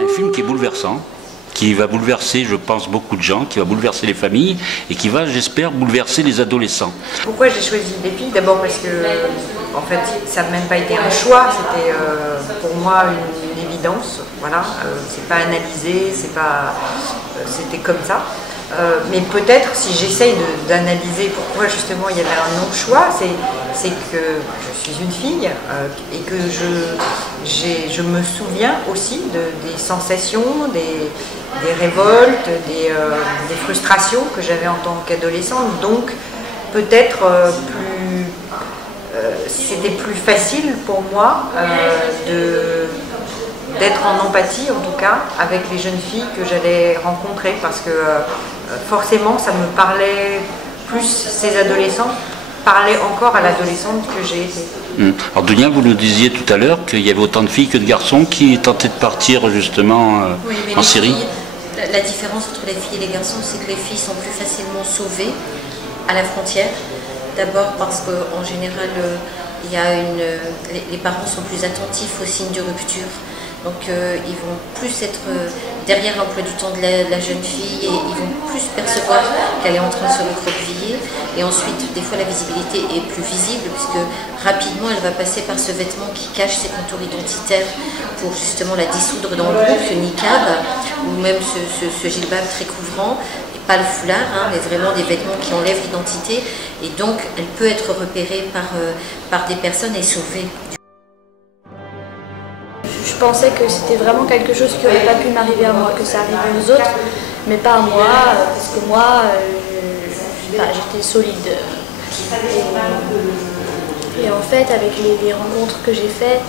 Un film qui est bouleversant, qui va bouleverser, je pense, beaucoup de gens, qui va bouleverser les familles et qui va, j'espère, bouleverser les adolescents. Pourquoi j'ai choisi les filles? D'abord parce que, en fait, ça n'a même pas été un choix, c'était pour moi une évidence. Voilà, c'est pas analysé, c'était comme ça. Mais peut-être, si j'essaye d'analyser pourquoi justement il y avait un non-choix, c'est que je suis une fille et que je me souviens aussi des sensations, des révoltes, des frustrations que j'avais en tant qu'adolescente. Donc peut-être c'était plus facile pour moi d'être en empathie, en tout cas, avec les jeunes filles que j'allais rencontrer, parce que forcément, ça me parlait plus, ces adolescents parlaient encore à l'adolescente que j'ai été. Alors Dunia, vous nous disiez tout à l'heure qu'il y avait autant de filles que de garçons qui tentaient de partir justement en Syrie. La différence entre les filles et les garçons, c'est que les filles sont plus facilement sauvées à la frontière. D'abord parce qu'en général, les parents sont plus attentifs aux signes de rupture. Donc ils vont plus être derrière l'emploi du temps de la jeune fille et ils vont plus percevoir qu'elle est en train de se recroqueviller. Et ensuite, des fois, la visibilité est plus visible puisque rapidement, elle va passer par ce vêtement qui cache ses contours identitaires pour justement la dissoudre dans le groupe, ce niqab ou même ce jilbab très couvrant. Pas le foulard, hein, mais vraiment des vêtements qui enlèvent l'identité. Et donc, elle peut être repérée par des personnes et sauvée. Je pensais que c'était vraiment quelque chose qui n'aurait pas pu m'arriver à moi, que ça arrivait aux autres, mais pas à moi, parce que moi, j'étais solide. Et en fait, avec les rencontres que j'ai faites,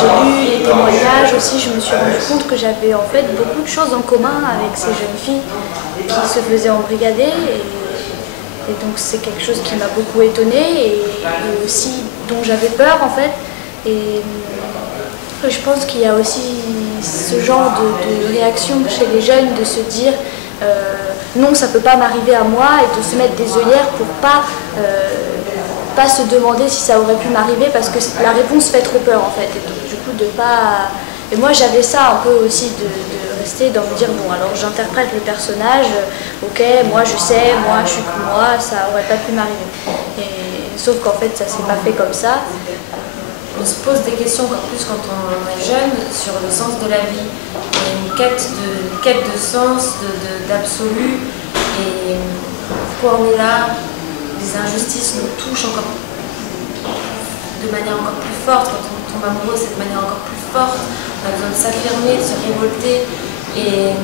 j'ai lu les témoignages aussi, je me suis rendu compte que j'avais en fait beaucoup de choses en commun avec ces jeunes filles qui se faisaient embrigader. Et donc c'est quelque chose qui m'a beaucoup étonnée et aussi dont j'avais peur en fait. Et je pense qu'il y a aussi ce genre de réaction chez les jeunes de se dire non, ça ne peut pas m'arriver à moi, et de se mettre des œillères pour pas se demander si ça aurait pu m'arriver parce que la réponse fait trop peur en fait. Et donc, du coup de pas... Et moi j'avais ça un peu aussi de rester dans me dire bon alors j'interprète le personnage, ok moi je sais, moi je suis comme moi, ça aurait pas pu m'arriver. Sauf qu'en fait ça s'est pas fait comme ça. On se pose des questions encore plus quand on est jeune sur le sens de la vie. Il y a une quête de sens, d'absolu. Et pourquoi on est là, les injustices nous touchent encore de manière encore plus forte. Quand on tombe amoureux, c'est de manière encore plus forte. On a besoin de s'affirmer, de se révolter. Et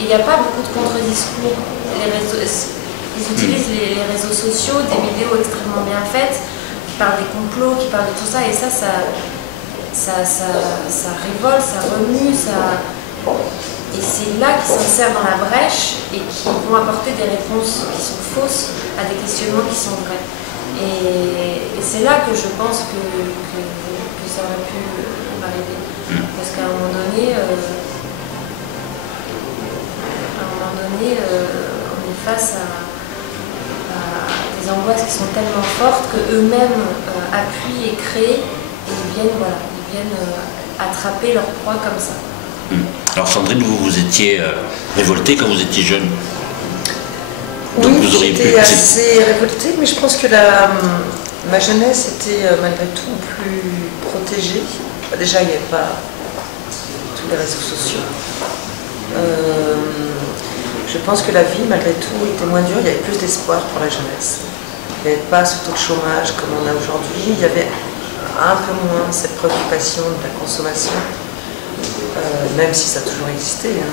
il n'y a pas beaucoup de contre-discours. Ils utilisent les réseaux sociaux, des vidéos extrêmement bien faites, qui parlent des complots, qui parlent de tout ça, et ça révolte, ça remue, et c'est là qu'ils s'insèrent dans la brèche et qui vont apporter des réponses qui sont fausses à des questionnements qui sont vrais. Et c'est là que je pense que ça aurait pu m'arriver. Parce qu'à un moment donné, on est face à des angoisses qui sont tellement fortes qu'eux-mêmes appuient et créent et ils viennent attraper leur proie comme ça. Alors Sandrine, vous étiez révoltée quand vous étiez jeune. Donc oui, j'étais assez révoltée, mais je pense que ma jeunesse était malgré tout plus protégée. Déjà, il n'y avait pas tous les réseaux sociaux. Je pense que la vie, malgré tout, était moins dure. Il y avait plus d'espoir pour la jeunesse. Il n'y avait pas ce taux de chômage comme on a aujourd'hui. Il y avait un peu moins cette préoccupation de la consommation, même si ça a toujours existé. Hein.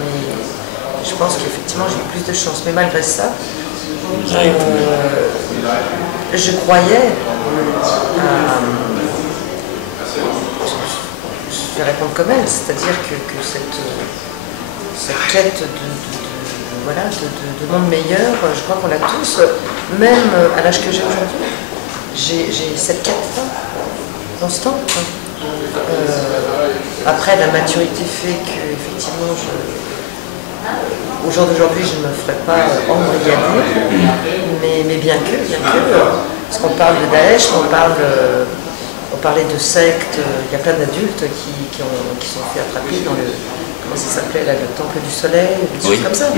Mais je pense qu'effectivement, j'ai eu plus de chance. Mais malgré ça, je croyais je vais répondre comme elle, c'est-à-dire que cette quête de monde meilleur, je crois qu'on l'a tous, même à l'âge que j'ai aujourd'hui. J'ai cette quête-là, constante. Après, la maturité fait que, effectivement, au jour d'aujourd'hui, je ne me ferais pas embrigader, mais bien que, parce qu'on parle de Daesh, on parlait de sectes, il y a plein d'adultes qui sont fait attraper dans le, comment ça s'appelait là, le temple du soleil, des choses comme ça.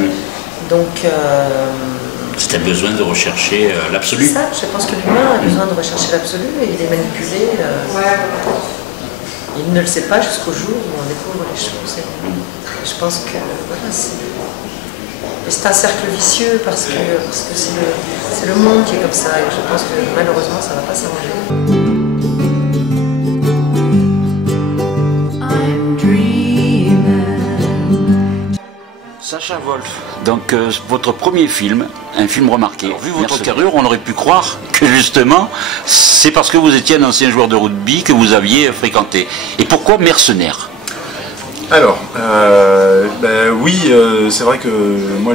Donc, c'est un besoin de rechercher l'absolu. C'est ça, je pense que l'humain a besoin de rechercher l'absolu et il est manipulé. Il ne le sait pas jusqu'au jour où on découvre les choses. Et je pense que voilà, c'est un cercle vicieux parce que c'est le monde qui est comme ça et je pense que malheureusement ça ne va pas s'arranger. Sacha Wolf, donc votre premier film, un film remarqué. Alors, vu votre carrure, on aurait pu croire que justement, c'est parce que vous étiez un ancien joueur de rugby que vous aviez fréquenté. Et pourquoi Mercenaires? Alors, oui, c'est vrai que moi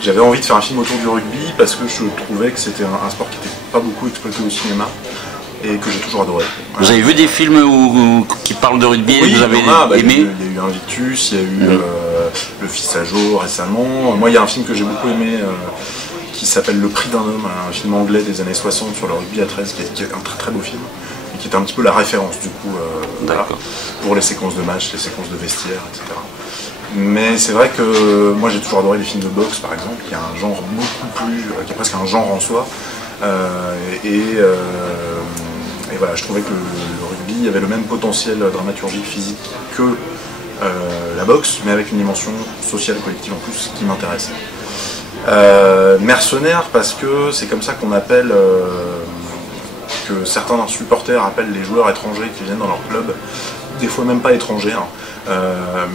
j'avais envie de faire un film autour du rugby parce que je trouvais que c'était un sport qui n'était pas beaucoup exploité au cinéma et que j'ai toujours adoré. Voilà. Vous avez vu des films qui parlent de rugby et vous avez aimé? Il y a eu Invictus, il y a eu Le Fils à jour récemment. Moi, il y a un film que j'ai beaucoup aimé qui s'appelle Le Prix d'un homme, un film anglais des années 60 sur le rugby à 13, qui est un très très beau film. Qui est un petit peu la référence du coup voilà, pour les séquences de match, les séquences de vestiaire, etc. Mais c'est vrai que moi j'ai toujours adoré les films de boxe par exemple, qui est un genre beaucoup plus, qui est presque un genre en soi. Et voilà, je trouvais que le rugby avait le même potentiel dramaturgique physique que la boxe, mais avec une dimension sociale et collective en plus qui m'intéresse. Mercenaires parce que c'est comme ça qu'on appelle que certains supporters appellent les joueurs étrangers qui viennent dans leur club, des fois même pas étrangers,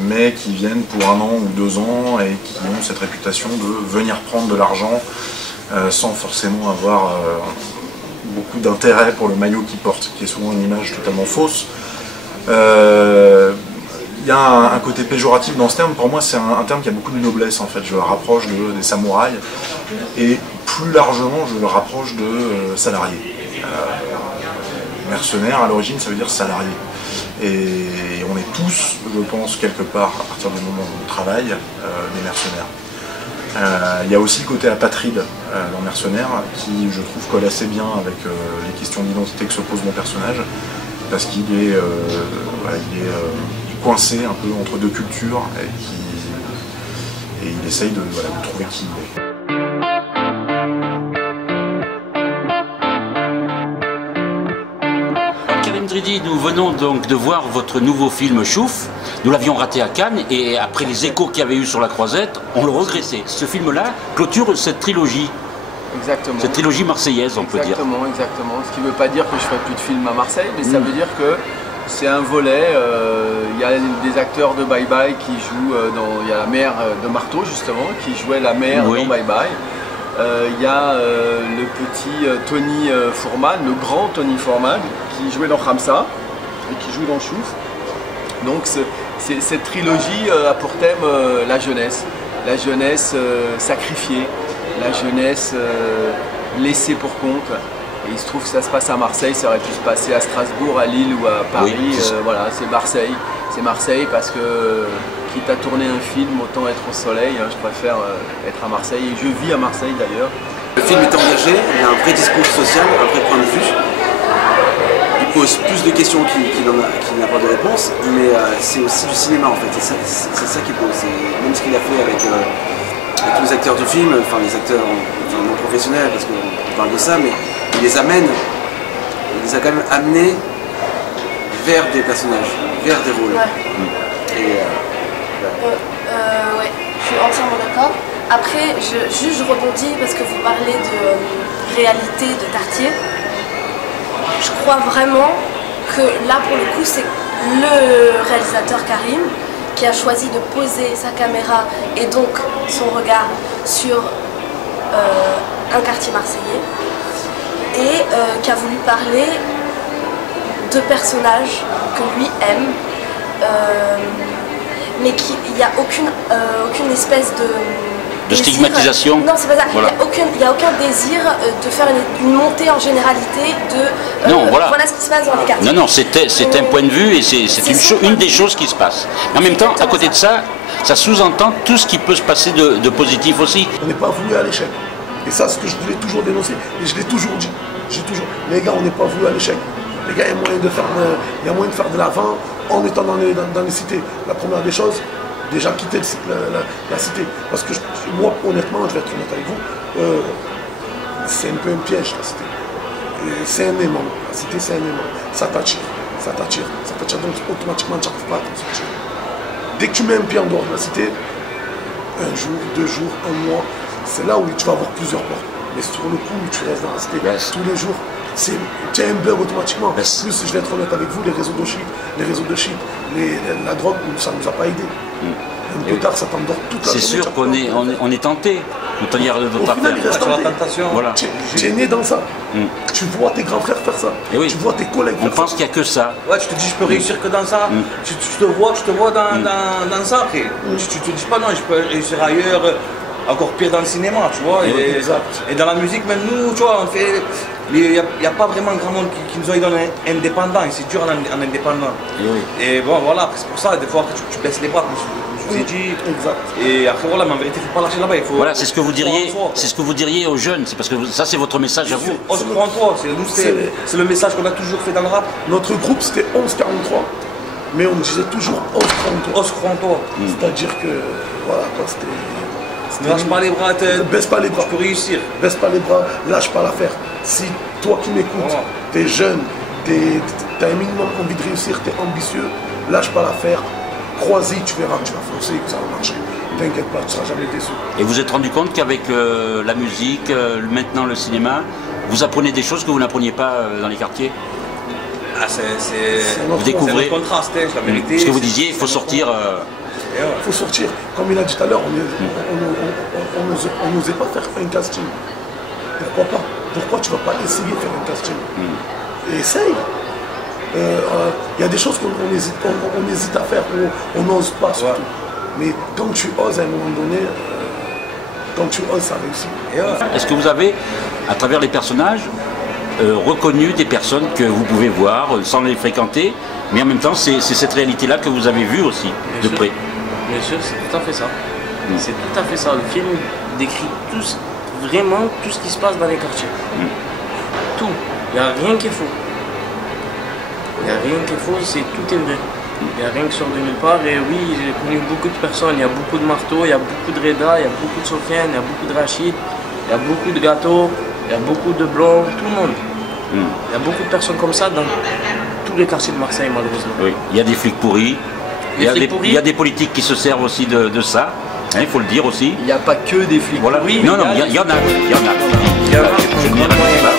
mais qui viennent pour 1 an ou 2 ans et qui ont cette réputation de venir prendre de l'argent sans forcément avoir beaucoup d'intérêt pour le maillot qu'ils portent, qui est souvent une image totalement fausse. Il y a un côté péjoratif dans ce terme. Pour moi, c'est un terme qui a beaucoup de noblesse en fait. Je le rapproche des samouraïs et plus largement, je le rapproche de salariés. Mercenaire à l'origine ça veut dire salarié et on est tous, je pense, quelque part à partir du moment où on travaille des mercenaires. Il y a aussi le côté apatride dans Mercenaires qui je trouve colle assez bien avec les questions d'identité que se pose mon personnage parce qu'il est, coincé un peu entre 2 cultures et il essaye de trouver qui il est. Nous venons donc de voir votre nouveau film Chouf. Nous l'avions raté à Cannes et après les échos qu'il y avait eu sur La Croisette, on le regrettait. Ce film-là clôture cette trilogie. Exactement. Cette trilogie marseillaise, on peut dire. Exactement. Ce qui ne veut pas dire que je ne ferai plus de films à Marseille, mais ça veut dire que c'est un volet. Il y a des acteurs de Bye Bye qui jouent il y a la mère de Marteau, justement, qui jouait la mère dans Bye Bye. Il y a le petit Tony Fourman, le grand Tony Fourman, qui jouait dans Ramsa et qui joue dans Chouf. Donc cette trilogie a pour thème la jeunesse sacrifiée, la jeunesse laissée pour compte. Et il se trouve que ça se passe à Marseille, ça aurait pu se passer à Strasbourg, à Lille ou à Paris. Voilà, c'est Marseille. C'est Marseille parce que quitte à tourner un film, autant être au soleil. Je préfère être à Marseille et je vis à Marseille d'ailleurs. Le film est engagé, il y a un vrai discours social, un vrai point de vue. Il pose plus de questions qu'il n'a pas de réponse, mais c'est aussi du cinéma en fait. C'est ça qui pose. Même ce qu'il a fait avec tous les acteurs du film, enfin les acteurs non professionnels, parce qu'on parle de ça, mais il les a quand même amenés vers des personnages, vers des rôles. Ouais. Ouais, je suis entièrement d'accord. Après, je rebondis parce que vous parlez de réalité de Tartier. Je crois vraiment que là, pour le coup, c'est le réalisateur Karim qui a choisi de poser sa caméra et donc son regard sur un quartier marseillais et qui a voulu parler de personnages que lui aime, mais il n'y a aucune espèce de stigmatisation. Non, c'est pas ça. Voilà. Il n'y a aucun désir de faire une montée en généralité de voilà ce qui se passe dans les quartiers. Non, c'est un point de vue et c'est une des choses qui se passe. Mais en même temps, à côté de ça, ça sous-entend tout ce qui peut se passer de positif aussi. On n'est pas voué à l'échec. Et ça, c'est ce que je voulais toujours dénoncer. Et je l'ai toujours dit. Les gars, on n'est pas voué à l'échec. Les gars, il y a moyen de faire de l'avant en étant dans les cités. La première des choses, déjà quitter la cité. Parce que moi, honnêtement, je vais être honnête avec vous, c'est un peu un piège, la cité. C'est un aimant. La cité, c'est un aimant. Ça t'attire. Donc automatiquement, tu n'arrives pas à t'en sortir. Dès que tu mets un pied en dehors de la cité, un jour, 2 jours, un mois, c'est là où tu vas avoir plusieurs portes. Mais sur le coup, tu restes dans la cité tous les jours. Tu as un bug automatiquement. Plus, je vais être honnête avec vous, les réseaux de shit, la drogue, ça ne nous a pas aidé. Un peu tard, ça t'endort toute la journée. C'est sûr qu'on est tenté. Au final, il reste tenté. Voilà. Tu es né dans ça. Tu vois tes grands frères faire ça. Oui. Tu vois tes collègues faire ça. On pense qu'il n'y a que ça. Ouais, tu te dis, je peux réussir que dans ça. Tu te vois dans ça après. Tu te dis pas, non, je peux réussir ailleurs. Encore pire dans le cinéma, tu vois. Et dans la musique, même nous, tu vois, on fait. Il n'y a pas vraiment grand monde qui nous a aidé en indépendant. Et c'est dur en indépendant. Et bon, voilà, c'est pour ça, des fois, tu baisses les bras, comme je vous ai dit. Exact. Et après, voilà, mais en vérité, il ne faut pas lâcher là-bas. Voilà, c'est ce que vous diriez. C'est ce que vous diriez aux jeunes. C'est parce que ça, c'est votre message à vous. On se croit en toi. C'est le message qu'on a toujours fait dans le rap. Notre groupe, c'était 1143. Mais on disait toujours 1143. On se croit en toi. C'est-à-dire que, voilà, quoi, c'était. Ne lâche pas les bras, baisse pas les bras. Tu peux réussir. Baisse pas les bras, lâche pas l'affaire. Si toi qui m'écoutes, t'es jeune, t'as un minimum envie de réussir, t'es ambitieux, lâche pas l'affaire, crois-y, tu verras que tu vas foncer et que ça va marcher. T'inquiète pas, tu seras jamais déçu. Et vous vous êtes rendu compte qu'avec la musique, maintenant le cinéma, vous apprenez des choses que vous n'appreniez pas dans les quartiers? Vous découvrez. C'est un contraste, la vérité. Ce que vous disiez, il faut sortir. Il faut sortir. Comme il a dit tout à l'heure, on n'osait pas faire un casting. Pourquoi pas? Pourquoi tu ne vas pas essayer de faire un casting? Et essaye. Il y a des choses qu'on hésite à faire, on n'ose pas surtout. Mais quand tu oses à un moment donné, quand tu oses, ça réussit. Est-ce que vous avez, à travers les personnages, reconnu des personnes que vous pouvez voir sans les fréquenter, mais en même temps, c'est cette réalité-là que vous avez vue aussi, de près? Bien sûr, c'est tout à fait ça. C'est tout à fait ça. Le film décrit vraiment tout ce qui se passe dans les quartiers. Tout. Il n'y a rien qui est faux. Il n'y a rien qui est faux, tout est vrai. Il n'y a rien qui sort de nulle part. Et oui, j'ai connu beaucoup de personnes. Il y a beaucoup de marteaux, il y a beaucoup de Reda, il y a beaucoup de Sofiane, il y a beaucoup de Rachid, il y a beaucoup de gâteaux, il y a beaucoup de blancs, tout le monde. Il y a beaucoup de personnes comme ça dans tous les quartiers de Marseille, malheureusement. Oui, il y a des flics pourris. Il y a des politiques qui se servent aussi de ça, il faut le dire aussi. Il n'y a pas que des flics. Voilà. Oui, non, il y en a. Il y en a.